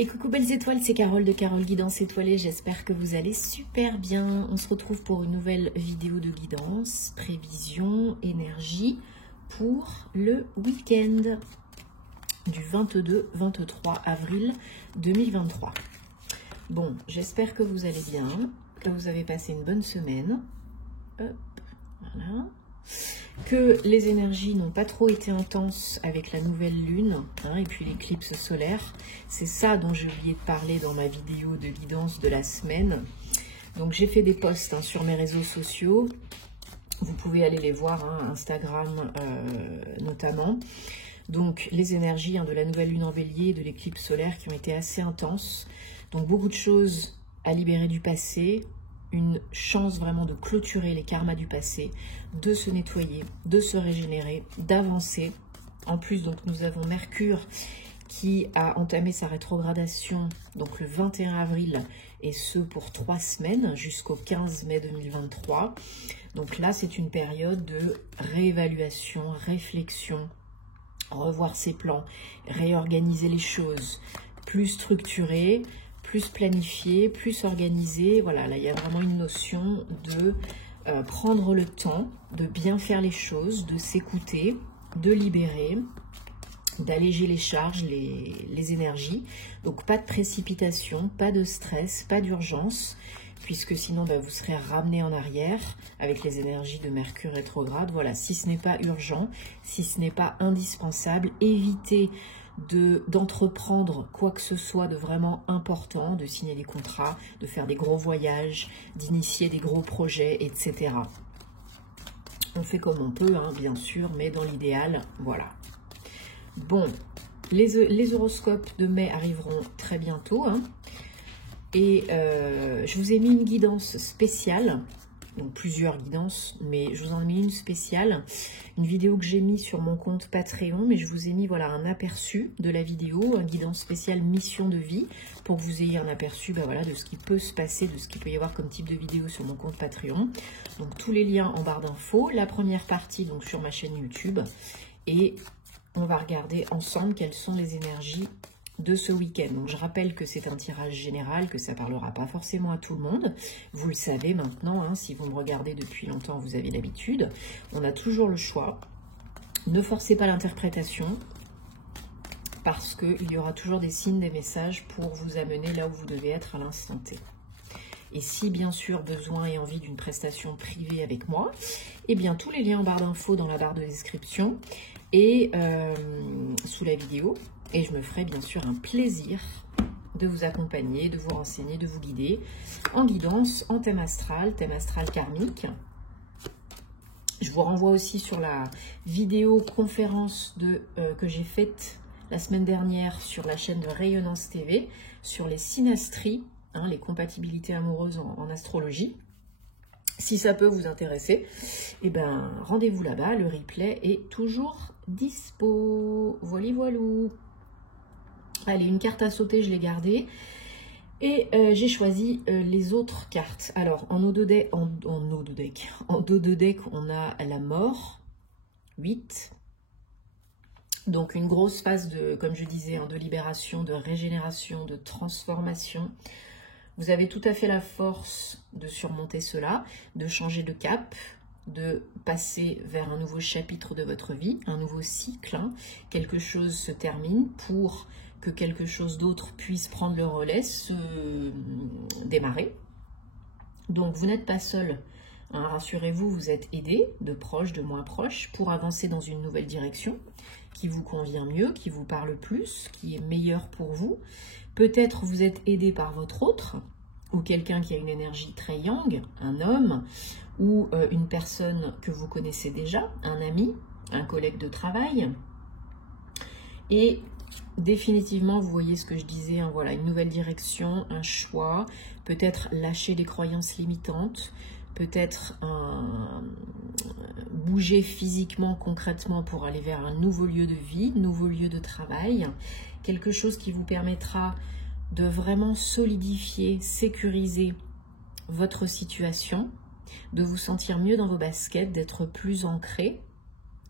Et coucou belles étoiles, c'est Carole de Carole Guidance Étoilée, j'espère que vous allez super bien. On se retrouve pour une nouvelle vidéo de guidance, prévision, énergie pour le week-end du 22-23 avril 2023. Bon, j'espère que vous allez bien, que vous avez passé une bonne semaine. Hop, voilà. Que les énergies n'ont pas trop été intenses avec la nouvelle lune et puis l'éclipse solaire. C'est ça dont j'ai oublié de parler dans ma vidéo de guidance de la semaine. Donc j'ai fait des posts sur mes réseaux sociaux. Vous pouvez aller les voir, Instagram notamment. Donc les énergies de la nouvelle lune en bélier et de l'éclipse solaire qui ont été assez intenses. Donc beaucoup de choses à libérer du passé. Une chance vraiment de clôturer les karmas du passé, de se nettoyer, de se régénérer, d'avancer. En plus, donc, nous avons Mercure qui a entamé sa rétrogradation donc le 21 avril et ce pour 3 semaines jusqu'au 15 mai 2023. Donc là, c'est une période de réévaluation, réflexion, revoir ses plans, réorganiser les choses, plus structurées, plus planifié, plus organisé. Voilà, là, il y a vraiment une notion de prendre le temps, de bien faire les choses, de s'écouter, de libérer, d'alléger les charges, les énergies. Donc, pas de précipitation, pas de stress, pas d'urgence, puisque sinon, vous serez ramené en arrière avec les énergies de Mercure rétrograde. Voilà, si ce n'est pas urgent, si ce n'est pas indispensable, évitez d'entreprendre quoi que ce soit de vraiment important, de signer des contrats, de faire des gros voyages, d'initier des gros projets, etc. On fait comme on peut, bien sûr, mais dans l'idéal, voilà. Bon, les horoscopes de mai arriveront très bientôt. Et je vous ai mis une guidance spéciale, donc plusieurs guidances, mais je vous en ai mis une spéciale, une vidéo que j'ai mis sur mon compte Patreon, mais je vous ai mis voilà un aperçu de la vidéo, une guidance spéciale mission de vie, pour que vous ayez un aperçu voilà, de ce qui peut se passer, de ce qu'il peut y avoir comme type de vidéo sur mon compte Patreon. Donc tous les liens en barre d'infos, la première partie donc sur ma chaîne YouTube, et on va regarder ensemble quelles sont les énergies de ce week-end. Donc je rappelle que c'est un tirage général, que ça ne parlera pas forcément à tout le monde. Vous le savez maintenant, si vous me regardez depuis longtemps, vous avez l'habitude. On a toujours le choix. Ne forcez pas l'interprétation, parce qu'il y aura toujours des signes, des messages pour vous amener là où vous devez être à l'instant T. Et si bien sûr besoin et envie d'une prestation privée avec moi, eh bien tous les liens en barre d'infos dans la barre de description et sous la vidéo. Et je me ferai bien sûr un plaisir de vous accompagner, de vous renseigner, de vous guider en guidance, en thème astral karmique. Je vous renvoie aussi sur la vidéo conférence que j'ai faite la semaine dernière sur la chaîne de Rayonnance TV, sur les synastries, les compatibilités amoureuses en astrologie. Si ça peut vous intéresser, eh ben, rendez-vous là-bas, le replay est toujours dispo. Voilà, voilou. Allez, une carte à sauter, je l'ai gardée. Et j'ai choisi les autres cartes. Alors, en dos de deck, on a la mort, 8. Donc, une grosse phase de, comme je disais, de libération, de régénération, de transformation. Vous avez tout à fait la force de surmonter cela, de changer de cap, de passer vers un nouveau chapitre de votre vie, un nouveau cycle. Quelque chose se termine pour que quelque chose d'autre puisse prendre le relais, se démarrer. Donc vous n'êtes pas seul, rassurez-vous, vous êtes aidé, de proches, de moins proches, pour avancer dans une nouvelle direction qui vous convient mieux, qui vous parle plus, qui est meilleure pour vous. Peut-être vous êtes aidé par votre autre, ou quelqu'un qui a une énergie très yang, un homme, ou une personne que vous connaissez déjà, un ami, un collègue de travail. Et définitivement, vous voyez ce que je disais, voilà, une nouvelle direction, un choix, peut-être lâcher les croyances limitantes, peut-être bouger physiquement, concrètement pour aller vers un nouveau lieu de vie, nouveau lieu de travail, quelque chose qui vous permettra de vraiment solidifier, sécuriser votre situation, de vous sentir mieux dans vos baskets, d'être plus ancré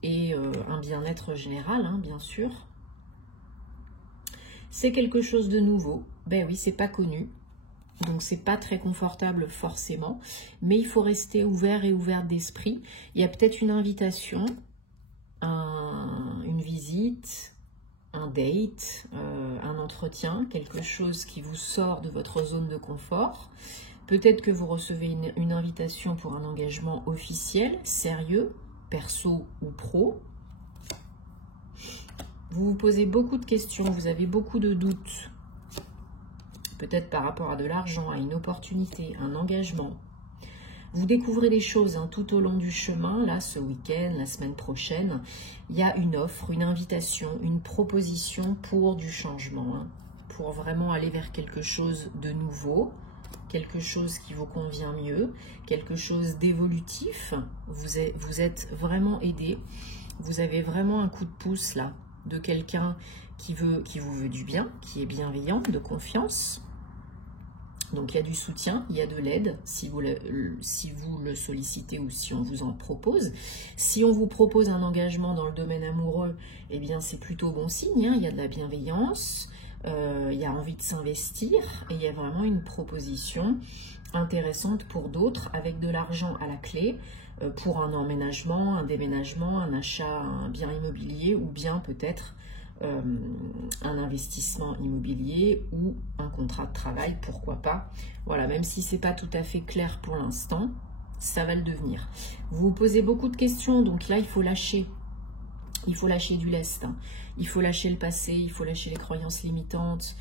et un bien-être général, bien sûr. C'est quelque chose de nouveau. Ben oui, c'est pas connu. Donc, c'est pas très confortable forcément. Mais il faut rester ouvert et ouverte d'esprit. Il y a peut-être une invitation, une visite, un date, un entretien, quelque chose qui vous sort de votre zone de confort. Peut-être que vous recevez une invitation pour un engagement officiel, sérieux, perso ou pro. Vous vous posez beaucoup de questions, vous avez beaucoup de doutes. Peut-être par rapport à de l'argent, à une opportunité, un engagement. Vous découvrez des choses hein, tout au long du chemin, là, ce week-end, la semaine prochaine. Il y a une offre, une invitation, une proposition pour du changement, hein, pour vraiment aller vers quelque chose de nouveau, quelque chose qui vous convient mieux, quelque chose d'évolutif. Vous êtes vraiment aidé, vous avez vraiment un coup de pouce là, de quelqu'un qui vous veut du bien, qui est bienveillant, de confiance. Donc, il y a du soutien, il y a de l'aide si vous le sollicitez ou si on vous en propose. Si on vous propose un engagement dans le domaine amoureux, eh bien, c'est plutôt bon signe. Hein. Il y a de la bienveillance, il y a envie de s'investir et il y a vraiment une proposition intéressante pour d'autres avec de l'argent à la clé pour un emménagement, un déménagement, un achat, un bien immobilier ou bien peut-être un investissement immobilier ou un contrat de travail, pourquoi pas. Voilà, même si c'est pas tout à fait clair pour l'instant, ça va le devenir. Vous vous posez beaucoup de questions, donc là, il faut lâcher. Il faut lâcher du lest. Hein. Il faut lâcher le passé, il faut lâcher les croyances limitantes,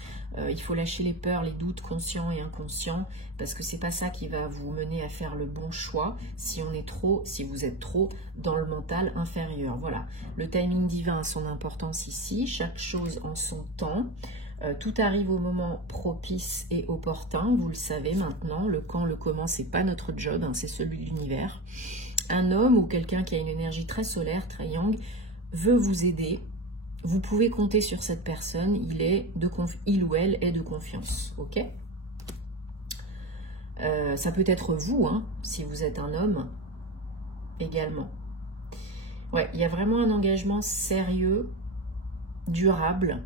il faut lâcher les peurs, les doutes conscients et inconscients, parce que c'est pas ça qui va vous mener à faire le bon choix si vous êtes trop dans le mental inférieur. Voilà, le timing divin a son importance ici, chaque chose en son temps. Tout arrive au moment propice et opportun, vous le savez maintenant, le quand, le comment, c'est pas notre job, hein, c'est celui de l'univers. Un homme ou quelqu'un qui a une énergie très solaire, très yang, veut vous aider. Vous pouvez compter sur cette personne, il ou elle est de confiance, ok? Ça peut être vous, hein, si vous êtes un homme, également. Ouais, il y a vraiment un engagement sérieux, durable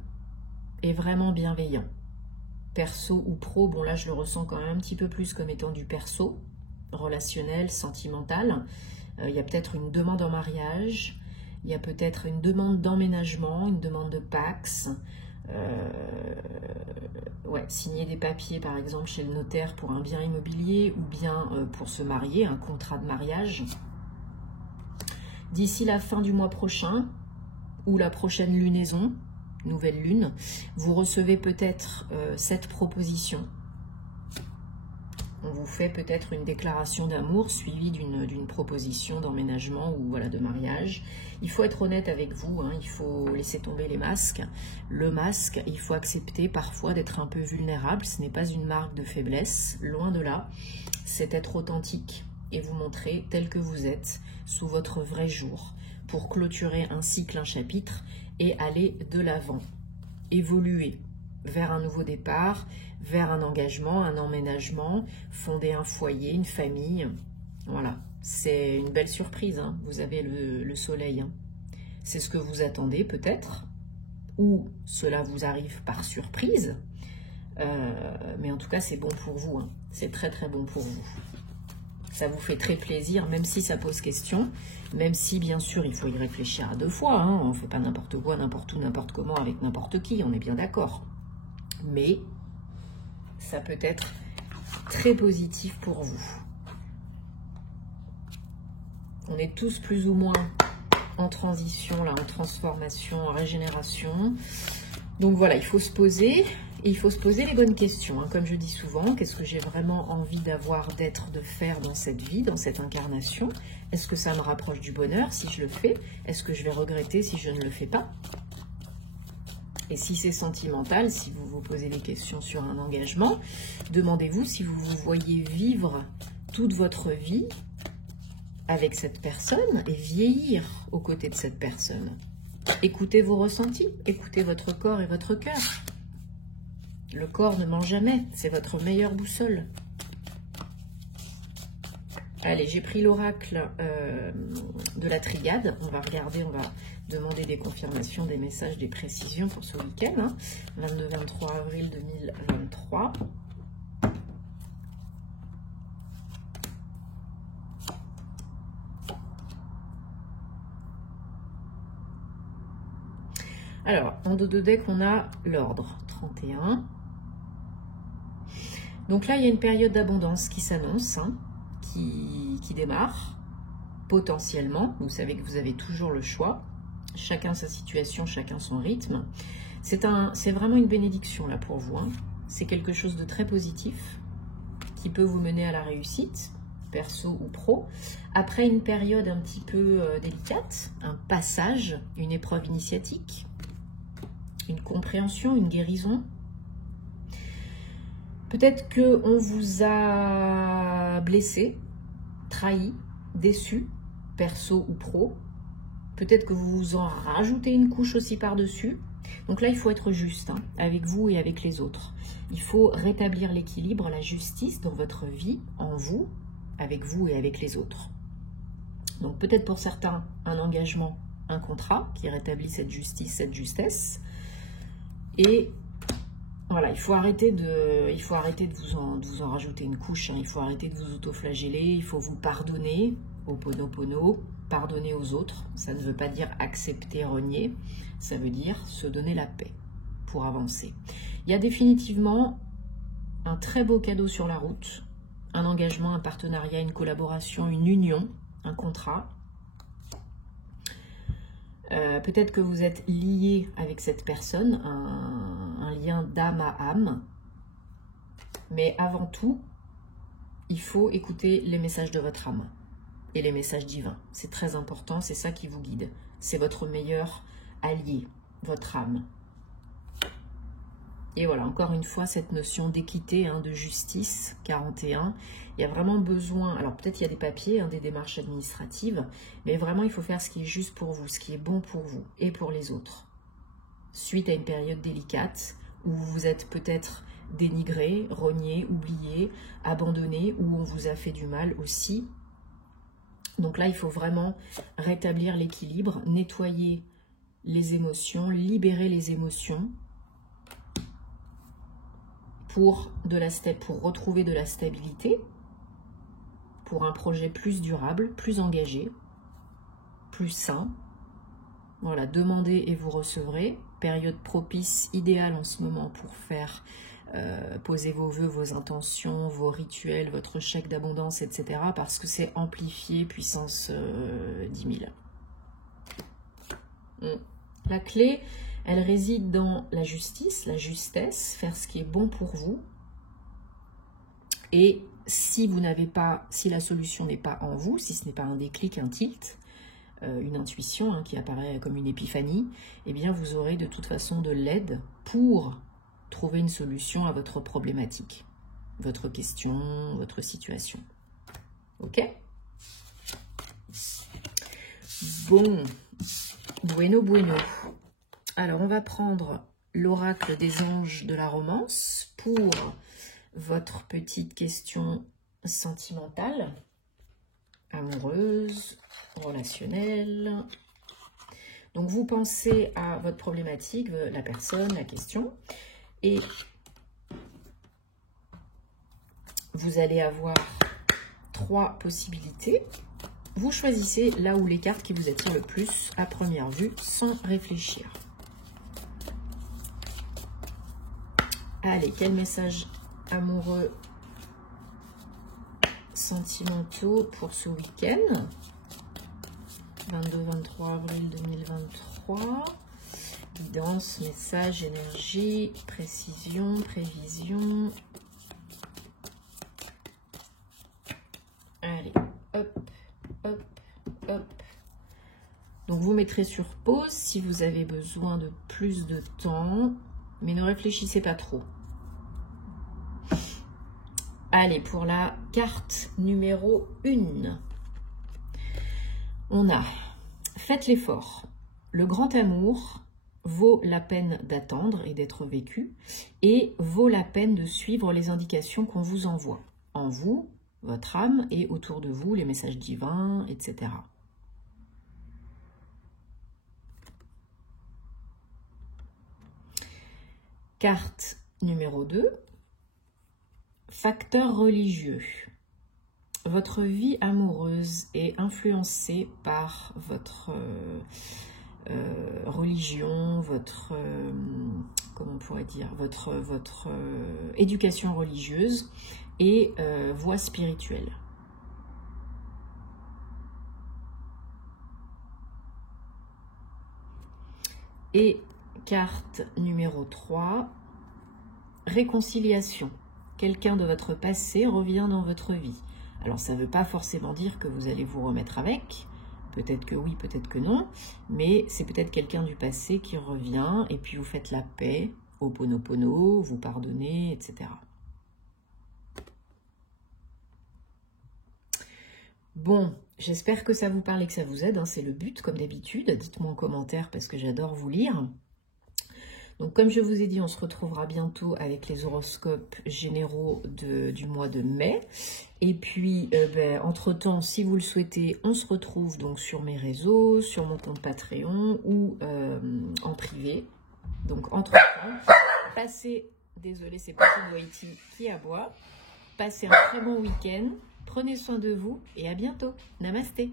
et vraiment bienveillant. Perso ou pro, bon là je le ressens quand même un petit peu plus comme étant du perso, relationnel, sentimental. Il y a peut-être une demande en mariage. Il y a peut-être une demande d'emménagement, une demande de Pax. Ouais, signer des papiers, par exemple, chez le notaire pour un bien immobilier ou bien pour se marier, un contrat de mariage. D'ici la fin du mois prochain ou la prochaine lunaison, nouvelle lune, vous recevez peut-être cette proposition. On vous fait peut-être une déclaration d'amour suivie d'une proposition d'emménagement ou voilà, de mariage. Il faut être honnête avec vous, hein, il faut laisser tomber les masques. Le masque, il faut accepter parfois d'être un peu vulnérable. Ce n'est pas une marque de faiblesse, loin de là. C'est être authentique et vous montrer tel que vous êtes sous votre vrai jour pour clôturer un cycle, un chapitre et aller de l'avant, évoluer vers un nouveau départ, vers un engagement, un emménagement, fonder un foyer, une famille. Voilà, c'est une belle surprise, hein. Vous avez le soleil. Hein. C'est ce que vous attendez peut-être, ou cela vous arrive par surprise. Mais en tout cas, c'est bon pour vous. Hein. C'est très très bon pour vous. Ça vous fait très plaisir, même si ça pose question, même si bien sûr il faut y réfléchir à deux fois. Hein. On ne fait pas n'importe quoi, n'importe où, n'importe comment, avec n'importe qui, on est bien d'accord. Mais ça peut être très positif pour vous. On est tous plus ou moins en transition, là, en transformation, en régénération. Donc voilà, il faut se poser, et il faut se poser les bonnes questions. Hein. Comme je dis souvent, qu'est-ce que j'ai vraiment envie d'avoir, d'être, de faire dans cette vie, dans cette incarnation? Est-ce que ça me rapproche du bonheur si je le fais? Est-ce que je vais regretter si je ne le fais pas? Et si c'est sentimental, si vous vous posez des questions sur un engagement, demandez-vous si vous vous voyez vivre toute votre vie avec cette personne et vieillir aux côtés de cette personne. Écoutez vos ressentis, écoutez votre corps et votre cœur. Le corps ne ment jamais, c'est votre meilleure boussole. Allez, j'ai pris l'oracle de la Triade. On va regarder, on va demander des confirmations, des messages, des précisions pour ce week-end. Hein, 22-23 avril 2023. Alors, en dos de deck, on a l'ordre 31. Donc là, il y a une période d'abondance qui s'annonce, hein, qui démarre, potentiellement. Vous savez que vous avez toujours le choix. Chacun sa situation, chacun son rythme. C'est vraiment une bénédiction là pour vous. Hein. C'est quelque chose de très positif qui peut vous mener à la réussite, perso ou pro. Après une période un petit peu délicate, un passage, une épreuve initiatique, une compréhension, une guérison. Peut-être qu'on vous a blessé, trahi, déçu, perso ou pro. Peut-être que vous vous en rajoutez une couche aussi par-dessus. Donc là, il faut être juste, hein, avec vous et avec les autres. Il faut rétablir l'équilibre, la justice dans votre vie, en vous, avec vous et avec les autres. Donc peut-être pour certains, un engagement, un contrat qui rétablit cette justice, cette justesse. Et voilà, il faut arrêter de vous en rajouter une couche, hein. Il faut arrêter de vous autoflageller, il faut vous pardonner, Ho'oponopono, pardonner aux autres. Ça ne veut pas dire accepter, renier, ça veut dire se donner la paix pour avancer. Il y a définitivement un très beau cadeau sur la route, un engagement, un partenariat, une collaboration, une union, un contrat. Peut-être que vous êtes lié avec cette personne, un lien d'âme à âme. Mais avant tout, il faut écouter les messages de votre âme et les messages divins. C'est très important, c'est ça qui vous guide. C'est votre meilleur allié, votre âme. Et voilà, encore une fois, cette notion d'équité, hein, de justice, 41. Il y a vraiment besoin, alors peut-être il y a des papiers, hein, des démarches administratives, mais vraiment il faut faire ce qui est juste pour vous, ce qui est bon pour vous et pour les autres. Suite à une période délicate, où vous êtes peut-être dénigré, renié, oublié, abandonné, où on vous a fait du mal aussi. Donc là, il faut vraiment rétablir l'équilibre, nettoyer les émotions, libérer les émotions, pour retrouver de la stabilité, pour un projet plus durable, plus engagé, plus sain. Voilà, demandez et vous recevrez. Période propice, idéale en ce moment pour faire poser vos vœux, vos intentions, vos rituels, votre chèque d'abondance, etc. Parce que c'est amplifié puissance 10 000. La clé, elle réside dans la justice, la justesse, faire ce qui est bon pour vous. Et si vous n'avez pas, si la solution n'est pas en vous, si ce n'est pas un déclic, un tilt, une intuition, hein, qui apparaît comme une épiphanie, eh bien vous aurez de toute façon de l'aide pour trouver une solution à votre problématique, votre question, votre situation. Ok? Bon, bueno, bueno. Alors, on va prendre l'oracle des anges de la romance pour votre petite question sentimentale, amoureuse, relationnelle. Donc, vous pensez à votre problématique, la personne, la question, et vous allez avoir 3 possibilités. Vous choisissez là où les cartes qui vous attirent le plus à première vue, sans réfléchir. Allez, quel message amoureux, sentimentaux pour ce week-end 22-23 avril 2023. Guidance, message, énergie, précision, prévision. Allez, hop, hop, hop. Donc vous mettrez sur pause si vous avez besoin de plus de temps. Mais ne réfléchissez pas trop. Allez, pour la carte numéro 1. On a « Faites l'effort. Le grand amour vaut la peine d'attendre et d'être vécu et vaut la peine de suivre les indications qu'on vous envoie. En vous, votre âme et autour de vous, les messages divins, etc. Carte numéro 2, facteur religieux. Votre vie amoureuse est influencée par votre religion, votre, comment on pourrait dire, votre éducation religieuse et voie spirituelle. Et carte numéro 3, réconciliation. Quelqu'un de votre passé revient dans votre vie. Alors ça ne veut pas forcément dire que vous allez vous remettre avec, peut-être que oui, peut-être que non, mais c'est peut-être quelqu'un du passé qui revient et puis vous faites la paix, Ho'oponopono, vous pardonnez, etc. Bon, j'espère que ça vous parle et que ça vous aide, hein, c'est le but comme d'habitude. Dites-moi en commentaire parce que j'adore vous lire. Donc comme je vous ai dit, on se retrouvera bientôt avec les horoscopes généraux du mois de mai. Et puis, entre-temps, si vous le souhaitez, on se retrouve donc sur mes réseaux, sur mon compte Patreon ou en privé. Donc entre-temps, passez, désolé c'est Petit Boiti qui aboie, passez un très bon week-end, prenez soin de vous et à bientôt. Namasté.